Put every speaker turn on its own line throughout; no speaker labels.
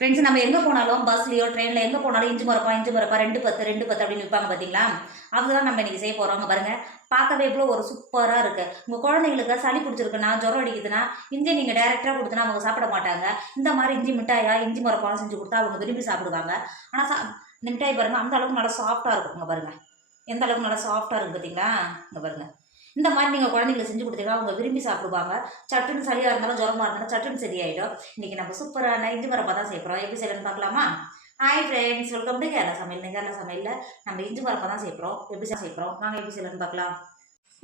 Friends நம்ம எங்கே போனாலும் பஸ்லையோ ட்ரெயினில் எங்கே போனாலும் இஞ்சி மரப்பா இஞ்சி மரப்பா ரெண்டு பத்து ரெண்டு பத்து அப்படின்னு விற்பாங்க பார்த்தீங்களா அதுதான் நம்ம இன்னைக்கு செய்ய போகிறோங்க பாருங்கள் பார்க்கவே இவ்வளோ ஒரு சூப்பராக இருக்குது உங்கள் குழந்தைங்களுக்கு சளி பிடிச்சிருக்குன்னா ஜுரம் அடிக்குதுன்னா இஞ்சி நீங்கள் டேரெக்டாக கொடுத்தனா அவங்க சாப்பிட மாட்டாங்க. இந்த மாதிரி இஞ்சி மிட்டாயா இஞ்சி மரப்பாலாம் செஞ்சு கொடுத்தா அவங்க விரும்பி சாப்பிடுவாங்க. ஆனால் சா இந்த மிட்டாய் பாருங்கள் அந்த அளவுக்கு நல்லா சாஃப்டாக இருக்குங்க பாருங்கள் எந்த அளவுக்கு நல்லா சாஃப்டாக இருக்குது பார்த்தீங்களா இங்கே பாருங்கள் இந்த மாதிரி நீங்கள் குழந்தைங்களுக்கு செஞ்சு கொடுத்தீங்கன்னா அவங்க விரும்பி சாப்பிடுவாங்க. சட்டுன்னு சரியாக இருந்தாலும் ஜுரமாக இருந்தாலும் சட்டுன்னு சரியாயிடும். இன்றைக்கி நம்ம சூப்பரான இஞ்சி மரப்பா தான் சேர்க்குறோம் எப்படி செய்யலன்னு பார்க்கலாமா? Hi friends welcome to Kerala Samayal. Kerala சமையலில் நம்ம இஞ்சி மரப்பா தான் சேர்க்குறோம் எப்படி சேர்க்குறோம் நாங்கள் எப்படி செய்யலன்னு பார்க்கலாம்.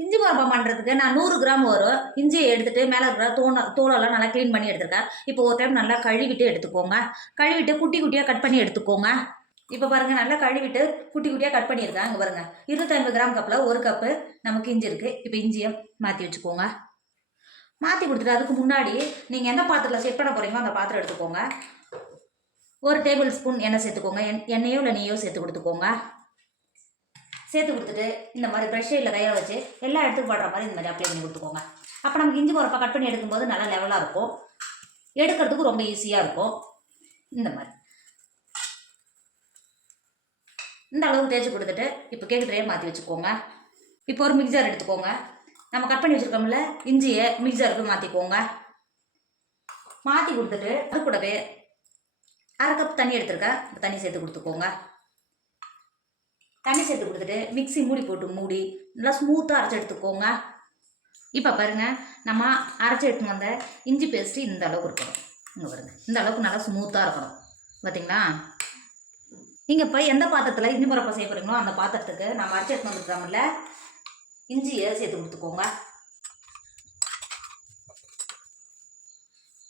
இஞ்சி மரப்பா பண்ணுறதுக்கு நான் நூறு கிராம் வரும் இஞ்சியை எடுத்துகிட்டு மேலே இருக்கிற தோணை தோலெல்லாம் நல்லா க்ளீன் பண்ணி எடுத்துருக்கேன். இப்போ ஒரு டைம் நல்லா கழுவிட்டு எடுத்துக்கோங்க. கழுவிட்டு குட்டி குட்டியாக கட் பண்ணி எடுத்துக்கோங்க. இப்போ பாருங்கள் நல்லா கழுவிட்டு குட்டி குட்டியாக கட் பண்ணியிருக்கேன் அங்கே பாருங்கள் இருபத்தஞ்சு கிராம் கப்பில் ஒரு கப்பு நமக்கு இஞ்சி இருக்குது இப்போ இஞ்சியை மாற்றி வச்சுக்கோங்க. மாற்றி கொடுத்துட்டு அதுக்கு முன்னாடி நீங்கள் எந்த பாத்திரத்தில் செட் பண்ண போகிறீங்களோ அந்த பாத்திரம் எடுத்துக்கோங்க. ஒரு டேபிள் ஸ்பூன் எண்ணெய் சேர்த்துக்கோங்க. எண் எண்ணெயோ இல்லை நெய்யோ சேர்த்து கொடுத்துக்கோங்க. சேர்த்து கொடுத்துட்டு இந்த மாதிரி ப்ரெஷ்ஷை இல்லை கையில் வச்சு எல்லா இடத்துக்கும் படுற மாதிரி இந்த மாதிரி அப்ளை பண்ணி கொடுத்துக்கோங்க. அப்போ நமக்கு இஞ்சி முறப்பா கட் பண்ணி எடுக்கும்போது நல்லா லெவலாக இருக்கும். எடுக்கிறதுக்கு ரொம்ப ஈஸியாக இருக்கும். இந்த மாதிரி. இந்த அளவுக்கு தேய்ச்சி கொடுத்துட்டு இப்போ கேக்கு ட்ரையை மாற்றி வச்சுக்கோங்க. இப்போ ஒரு மிக்சர் எடுத்துக்கோங்க. நம்ம கட் பண்ணி வச்சுருக்கோம்ல இஞ்சியை மிக்சருக்கு மாற்றிக்கோங்க மாற்றி கொடுத்துட்டு அது கூடவே அரை கப் தண்ணி எடுத்துருக்கேன். இப்போ தண்ணி சேர்த்து கொடுத்துக்கோங்க. தண்ணி சேர்த்து கொடுத்துட்டு மிக்சி மூடி போட்டு மூடி நல்லா ஸ்மூத்தாக அரைச்சி எடுத்துக்கோங்க. இப்போ பாருங்கள் நம்ம அரைச்சி எடுத்துன்னு வந்த இஞ்சி பேஸ்ட்டு இந்த அளவுக்கு இருக்கணும். இங்கே பாருங்கள் இந்த அளவுக்கு நல்லா ஸ்மூத்தாக இருக்கணும். பார்த்தீங்களா நீங்கள் இப்போ எந்த பாத்திரத்தில் இஞ்சி முறப்பை செய்ய போகிறீங்களோ அந்த பாத்திரத்துக்கு நம்ம அரைச்சி எடுத்து வந்துருக்கோம்ல இஞ்சியை சேர்த்து கொடுத்துக்கோங்க.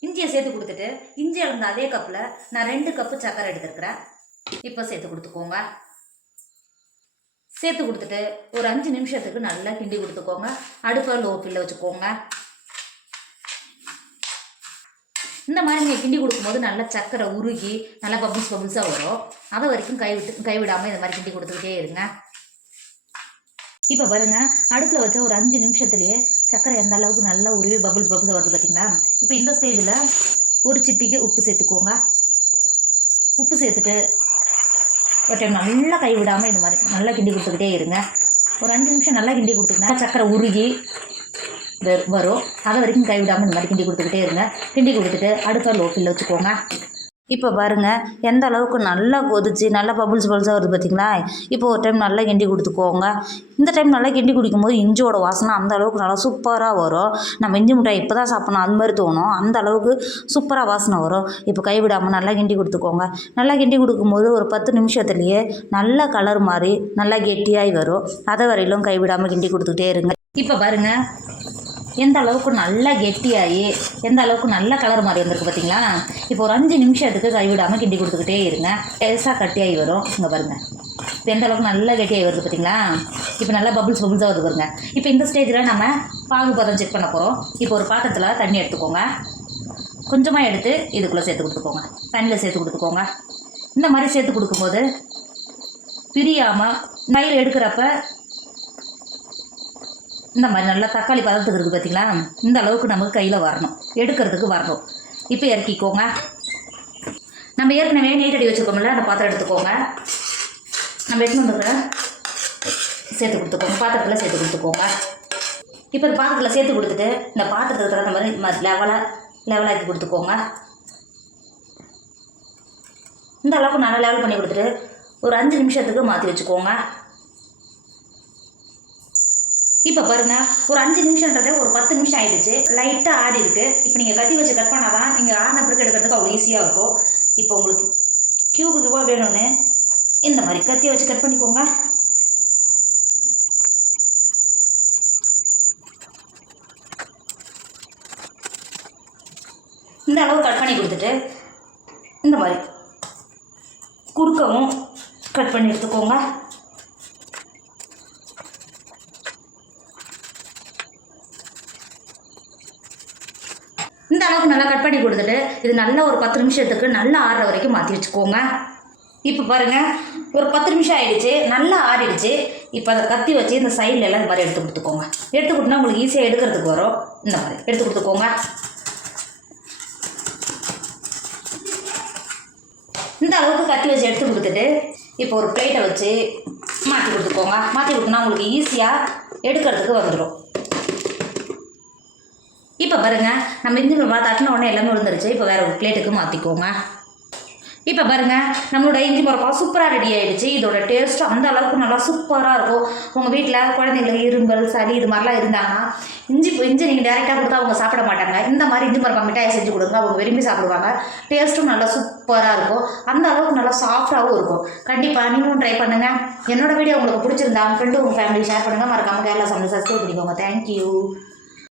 இஞ்சியை சேர்த்து கொடுத்துட்டு இஞ்சி அளந்த அதே கப்பில் நான் ரெண்டு கப்பு சர்க்கரை எடுத்துருக்கிறேன். இப்போ சேர்த்து கொடுத்துக்கோங்க. சேர்த்து கொடுத்துட்டு ஒரு அஞ்சு நிமிஷத்துக்கு நல்லா கிண்டி கொடுத்துக்கோங்க. அடுப்பை லோ பில்ல வச்சுக்கோங்க. இந்த மாதிரி நீங்கள் கிண்டி கொடுக்கும்போது நல்லா சக்கரை உருகி நல்லா பபிள்ஸ் பபிள்ஸாக வரும். அதை வரைக்கும் கைவிட்டு கைவிடாமல் இந்த மாதிரி கிண்டி கொடுத்துக்கிட்டே இருங்க. இப்போ பாருங்க அடுப்பில் வச்ச ஒரு அஞ்சு நிமிஷத்துலேயே சக்கரை எந்த அளவுக்கு நல்லா உருவி பபுள்ஸ் பபுள்ஸ் வருது பார்த்தீங்களா இப்போ இந்த ஸ்டேஜில் ஒரு சிட்டிக்கு உப்பு சேர்த்துக்கோங்க. உப்பு சேர்த்துட்டு ஒரு டைம் நல்லா கை விடாமல் இந்த மாதிரி நல்லா கிண்டி கொடுத்துக்கிட்டே இருங்க. ஒரு அஞ்சு நிமிஷம் நல்லா கிண்டி கொடுத்தீங்கன்னா சக்கரை உருகி வ- வரும். அது வரைக்கும் கை விடாமல் இந்த மாதிரி கிண்டி கொடுத்துக்கிட்டே இருங்க. கிண்டி கொடுத்துட்டு அடுத்த லோ வச்சுக்கோங்க. இப்போ பாருங்க எந்த அளவுக்கு நல்லா கொதிச்சு நல்லா பபுள்ஸ் பபுள்ஸாக வருது பார்த்தீங்களா? இப்போ ஒரு டைம் நல்லா கிண்டி கொடுத்துக்கோங்க. இந்த டைம் நல்லா கிண்டி குடிக்கும்போது இஞ்சியோட வாசனை அந்த அளவுக்கு நல்லா சூப்பராக வரும். நம்ம இஞ்சி மிட்டாய் இப்போ தான் சாப்பிடணும் அது மாதிரி தோணும். அந்த அளவுக்கு சூப்பராக வாசனை வரும். இப்போ கைவிடாமல் நல்லா கிண்டி கொடுத்துக்கோங்க. நல்லா கிண்டி கொடுக்கும்போது ஒரு பத்து நிமிஷத்துலேயே நல்ல கலர் மாதிரி நல்லா கெட்டியாகி வரும். அதை வரையிலும் கைவிடாமல் கிண்டி கொடுத்துக்கிட்டே இருங்க. இப்போ பாருங்கள் எந்த அளவுக்கு நல்லா கெட்டியாகி எந்த அளவுக்கு நல்ல கலர் மாதிரி வந்திருக்கு பார்த்தீங்களா இப்போ ஒரு அஞ்சு நிமிஷத்துக்கு கைவிடாமல் கிண்டி கொடுத்துக்கிட்டே இருங்க. பெருசாக கட்டியாகி வரும். இங்கே பாருங்கள் இப்போ எந்த அளவுக்கு நல்லா கெட்டியாகி வருது பார்த்தீங்களா இப்போ நல்லா பபுள்ஸ் பபுள்ஸாக வருது பாருங்க. இப்போ இந்த ஸ்டேஜில் நம்ம பாகு பதம் செக் பண்ண போகிறோம் இப்போ ஒரு பாத்திரத்தில் தண்ணி எடுத்துக்கோங்க. கொஞ்சமாக எடுத்து இதுக்குள்ளே சேர்த்து கொடுத்துக்கோங்க. தண்ணியில் சேர்த்து கொடுத்துக்கோங்க. இந்த மாதிரி சேர்த்து கொடுக்கும்போது பிரியாமல் நைல் எடுக்கிறப்ப இந்த மாதிரி நல்லா தக்காளி பதத்துக்கு இருக்குது பார்த்தீங்களா இந்த அளவுக்கு நமக்கு கையில் வரணும். எடுக்கிறதுக்கு வரணும். இப்போ இறக்கிக்கோங்க. நம்ம ஏற்கனவே நீட்டடி வச்சுருக்கோம்ல அந்த பாத்திரம் எடுத்துக்கோங்க. நம்ம எடுத்து வந்துருக்கிற சேர்த்து கொடுத்துக்கோங்க. பாத்திரத்தில் சேர்த்து கொடுத்துக்கோங்க. இப்போ இந்த பாத்திரத்தில் சேர்த்து கொடுத்துட்டு இந்த பாத்திரத்துக்கு தகுந்த மாதிரி மாதிரி லெவலாக லெவலாக்கி கொடுத்துக்கோங்க. இந்த அளவுக்கு நல்லா லெவல் பண்ணி கொடுத்துட்டு ஒரு அஞ்சு நிமிஷத்துக்கு மாற்றி வச்சுக்கோங்க. இப்போ பாருங்க ஒரு அஞ்சு நிமிஷன்றதை ஒரு பத்து நிமிஷம் ஆயிடுச்சு. லைட்டாக ஆறி இருக்கு. இப்போ நீங்கள் கத்தி வச்சு கட் பண்ணாதான் நீங்கள் ஆறின பிறகு எடுக்கிறதுக்கு அவ்வளோ ஈஸியாக இருக்கும். இப்போ உங்களுக்கு கியூபு கியூபாக வேணும்னு? இந்த மாதிரி கத்தியை வச்சு கட் பண்ணிக்கோங்க. இந்த அளவு கட் பண்ணி கொடுத்துட்டு இந்த மாதிரி குறுக்கவும் கட் பண்ணி எடுத்துக்கோங்க. இந்த அளவுக்கு நல்லா கட் பண்ணி கொடுத்துட்டு இது நல்லா ஒரு பத்து நிமிஷத்துக்கு நல்லா ஆறுற வரைக்கும் மாற்றி வச்சுக்கோங்க. இப்போ பாருங்கள் ஒரு பத்து நிமிஷம் ஆகிடுச்சு நல்லா ஆறிடுச்சு. இப்போ அதை கத்தி வச்சு இந்த சைடில் எல்லாம் இந்த மாதிரி எடுத்து கொடுத்துக்கோங்க. எடுத்து கொடுத்தா உங்களுக்கு ஈஸியாக எடுக்கிறதுக்கு வரும். இந்த மாதிரி எடுத்து கொடுத்துக்கோங்க. இந்த அளவுக்கு கத்தி வச்சு எடுத்து கொடுத்துட்டு இப்போ ஒரு பிளேட்டை வச்சு மாற்றி கொடுத்துக்கோங்க. மாற்றி கொடுத்தோம்னா உங்களுக்கு ஈஸியாக எடுக்கிறதுக்கு வந்துடும் இப்போ பாருங்க நம்ம இஞ்சி மிளகா தட்டின உடனே எல்லாமே விழுந்துருச்சு இப்போ வேற ஒரு பிளேட்டுக்கு மாற்றிக்கோங்க இப்போ பாருங்க நம்மளோட இஞ்சி மிளகா சூப்பராக ரெடி ஆயிடுச்சு. இதோட டேஸ்ட்டு அந்த அளவுக்கு நல்லா சூப்பராக இருக்கும். உங்கள் வீட்டில் குழந்தைங்களுக்கு இரும்பல் சளி இது மாதிரிலாம் இருந்தாங்கன்னா இஞ்சி இஞ்சி நீங்கள் டேரெக்டாக கொடுத்தா அவங்க சாப்பிட மாட்டாங்க. இந்த மாதிரி இஞ்சி மிளகா மிட்டாயை செஞ்சு கொடுங்க. அவங்க விரும்பி சாப்பிடுவாங்க. டேஸ்ட்டும் நல்லா சூப்பராக இருக்கும். அந்த அளவுக்கு நல்லா சாஃப்டாகவும் இருக்கும். கண்டிப்பாக நீங்களும் ட்ரை பண்ணுங்கள் என்னோட வீடியோ உங்களுக்கு பிடிச்சிருந்தா உங்கள் ஃப்ரெண்டு உங்கள் ஃபேமிலி ஷேர் பண்ணுங்கள் மறக்காமல் கேரளா சமையல் சப்ஸ்கிரைப் பண்ணிக்கோங்க. தேங்க்யூ